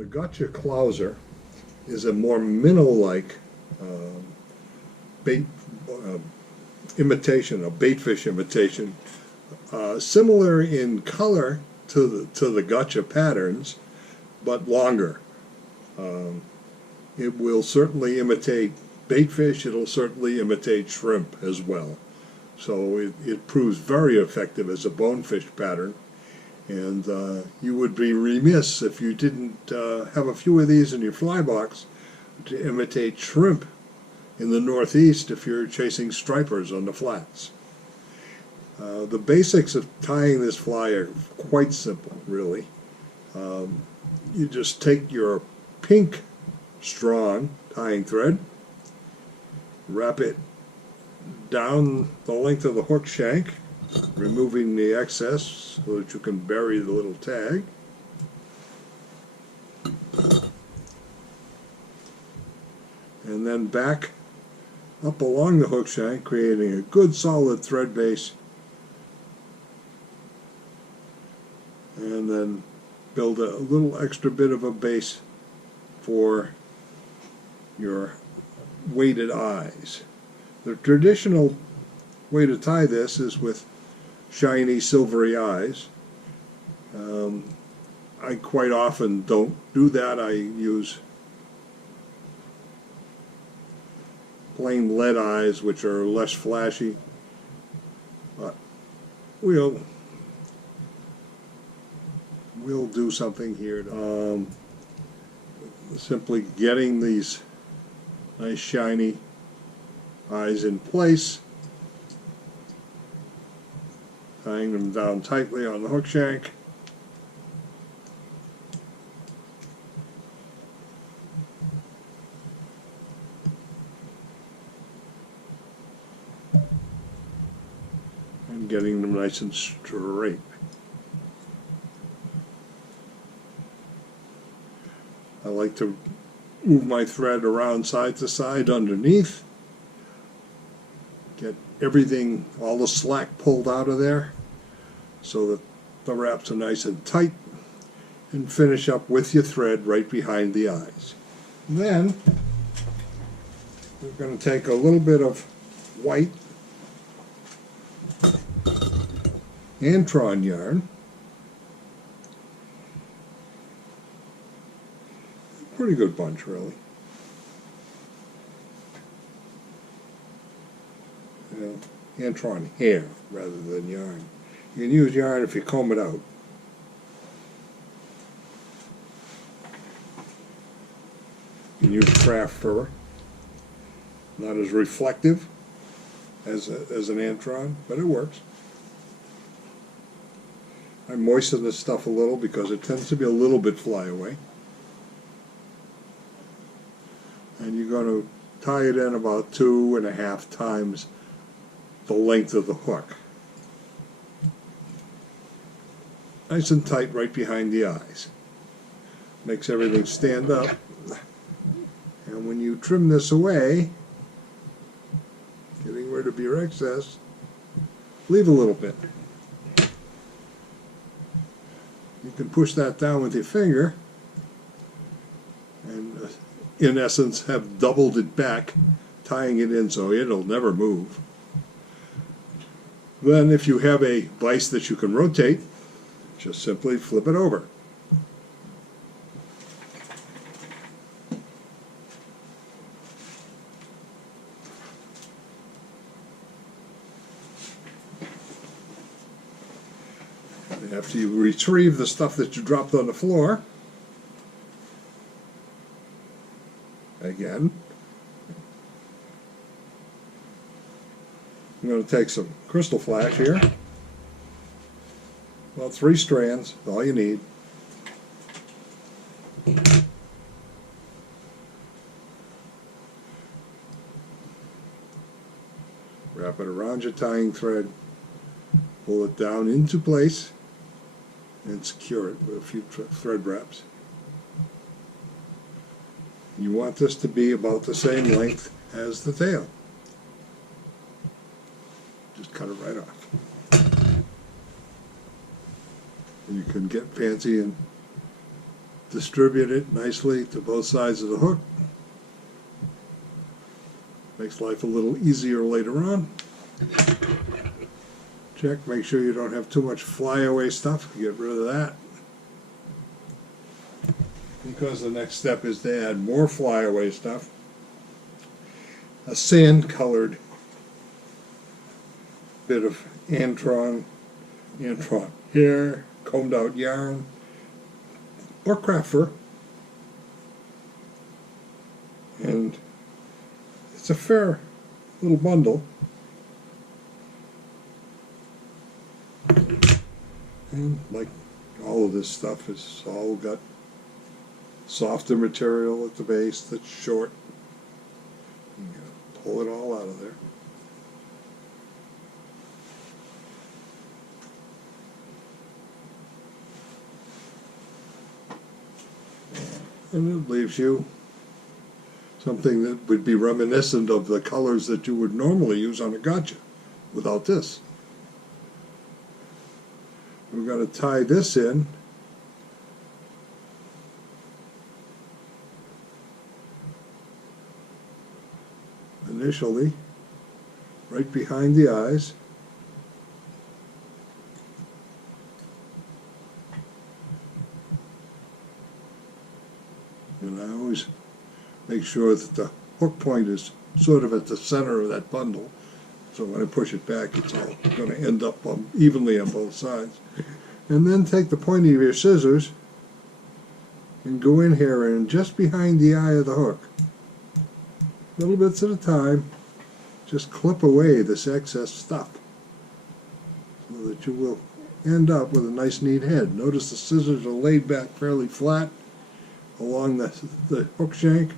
The Gotcha Clouser is a more minnow-like bait imitation, a baitfish imitation, similar in color to the Gotcha patterns, but longer. It will certainly imitate baitfish. It'll certainly imitate shrimp as well. So it proves very effective as a bonefish pattern. And you would be remiss if you didn't have a few of these in your fly box to imitate shrimp in the Northeast if you're chasing stripers on the flats. The basics of tying this fly are quite simple, really. You just take your pink strong tying thread, wrap it down the length of the hook shank, removing the excess so that you can bury the little tag. And then back up along the hook shank, creating a good solid thread base. And then build a little extra bit of a base for your weighted eyes. The traditional way to tie this is with shiny silvery eyes. I quite often don't do that. I use plain lead eyes, which are less flashy, but we'll do something here. Simply getting these nice shiny eyes in place, tying them down tightly on the hook shank. And getting them nice and straight. I like to move my thread around side to side underneath. Get everything, all the slack pulled out of there so that the wraps are nice and tight, and finish up with your thread right behind the eyes. Then we're going to take a little bit of white Antron yarn, pretty good bunch really. Antron hair rather than yarn. You can use yarn if you comb it out. You can use craft fur. Not as reflective as an Antron, but it works. I moisten this stuff a little because it tends to be a little bit flyaway. And you're going to tie it in about 2.5 times the length of the hook. Nice and tight right behind the eyes. Makes everything stand up. And when you trim this away, getting rid of your excess, leave a little bit. You can push that down with your finger and in essence have doubled it back, tying it in so it'll never move. Then if you have a vise that you can rotate, just simply flip it over. And after you retrieve the stuff that you dropped on the floor, again, I'm going to take some crystal flash here. About 3 strands, all you need. Wrap it around your tying thread, pull it down into place, and secure it with a few thread wraps. You want this to be about the same length as the tail. Just cut it right off. And you can get fancy and distribute it nicely to both sides of the hook. Makes life a little easier later on. Check, make sure you don't have too much flyaway stuff. Get rid of that. Because the next step is to add more flyaway stuff. A sand colored bit of antron hair, combed out yarn, or craft fur. And it's a fair little bundle. And like all of this stuff, it's all got softer material at the base that's short. You gotta pull it all out of there. And it leaves you something that would be reminiscent of the colors that you would normally use on a gotcha without this. We're going to tie this in. Initially, right behind the eyes. And I always make sure that the hook point is sort of at the center of that bundle. So when I push it back, it's all going to end up evenly on both sides. And then take the point of your scissors and go in here and just behind the eye of the hook, little bits at a time, just clip away this excess stuff so that you will end up with a nice neat head. Notice the scissors are laid back fairly flat along the hook shank.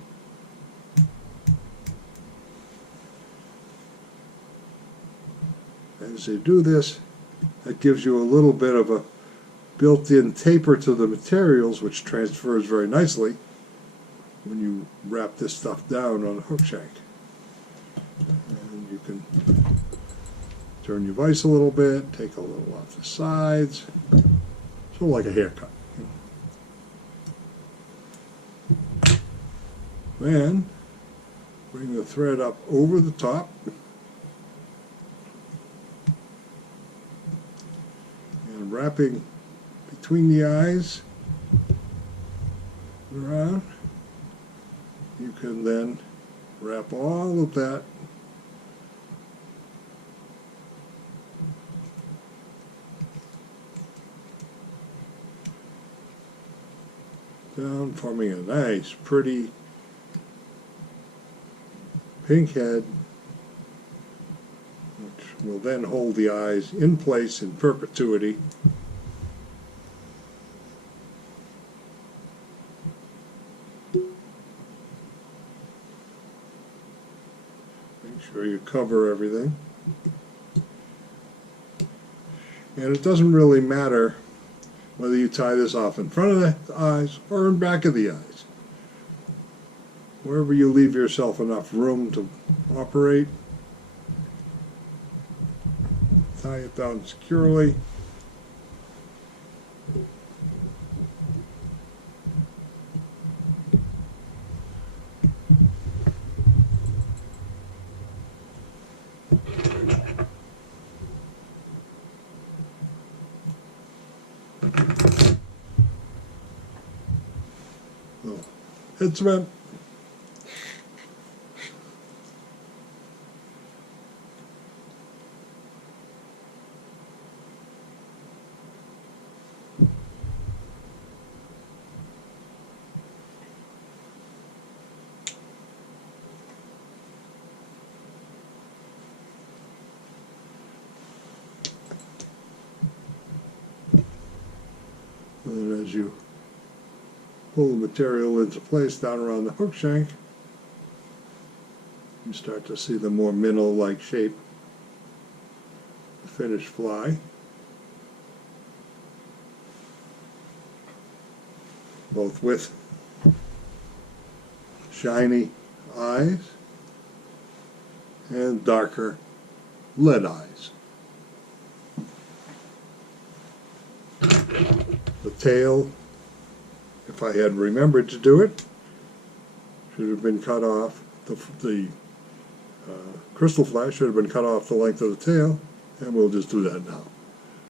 As you do this, that gives you a little bit of a built-in taper to the materials, which transfers very nicely when you wrap this stuff down on a hook shank. And you can turn your vise a little bit, take a little off the sides, sort of like a haircut. Then bring the thread up over the top. And wrapping between the eyes around, you can then wrap all of that down, forming a nice, pretty pink head, which will then hold the eyes in place in perpetuity. Make sure you cover everything. And it doesn't really matter whether you tie this off in front of the eyes or in back of the eyes. Wherever you leave yourself enough room to operate, tie it down securely. Head cement. And as you pull the material into place down around the hook shank, you start to see the more minnow-like shape, the finished fly. Both with shiny eyes and darker lead eyes. The tail, if I had remembered to do it, should have been cut off. The crystal flash should have been cut off the length of the tail, and we'll just do that now.